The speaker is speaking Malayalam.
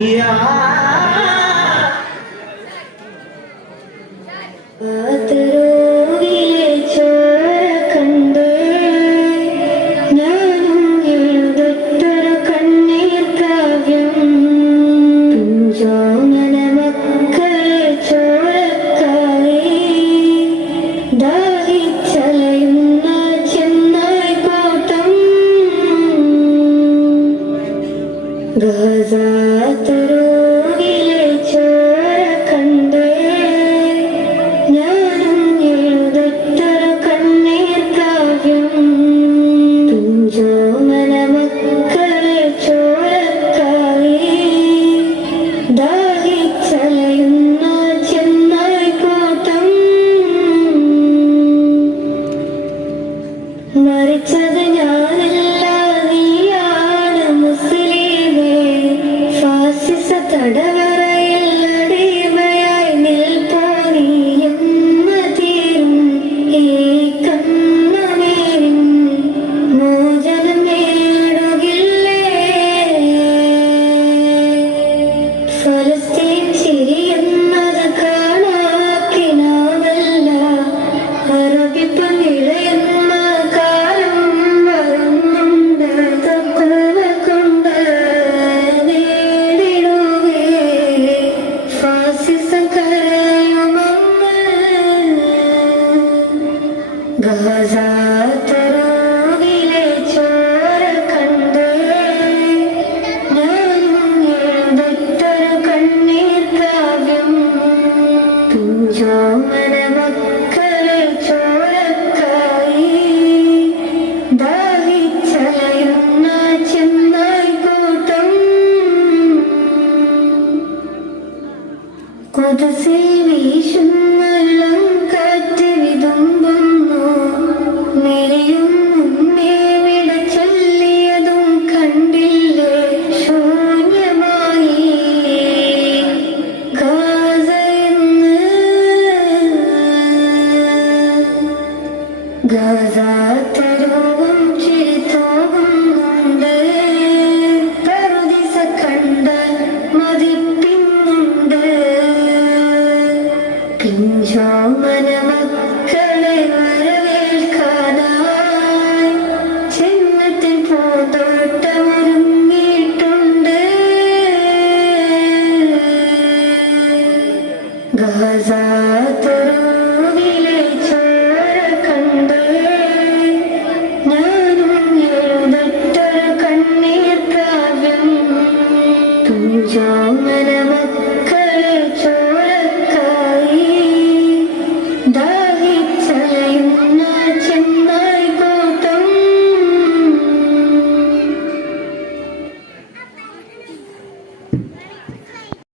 Yeah. Do മനസ്സിൽ വീശുന്നള്ളം കാറ്റ് വിതുമ്പുന്നു നിലയും മുന്നേ വിടച്ചൊല്ലിയതും കണ്ടില്ലേ? ശൂന്യമായി. ഗാസയെന്ന് ഗാസാത്ത പിഞ്ചോമന മക്കളെ വരവേൽക്കാതായി ജന്മത്തിൽ പോതോട്ടമൊരുങ്ങിയിട്ടുണ്ട് ഗസാതുറൂവിലെ ചോര കണ്ട് ഞാനും എഴുതട്ടൊരു കണ്ണീർ കാവ്യം. പിഞ്ചോമന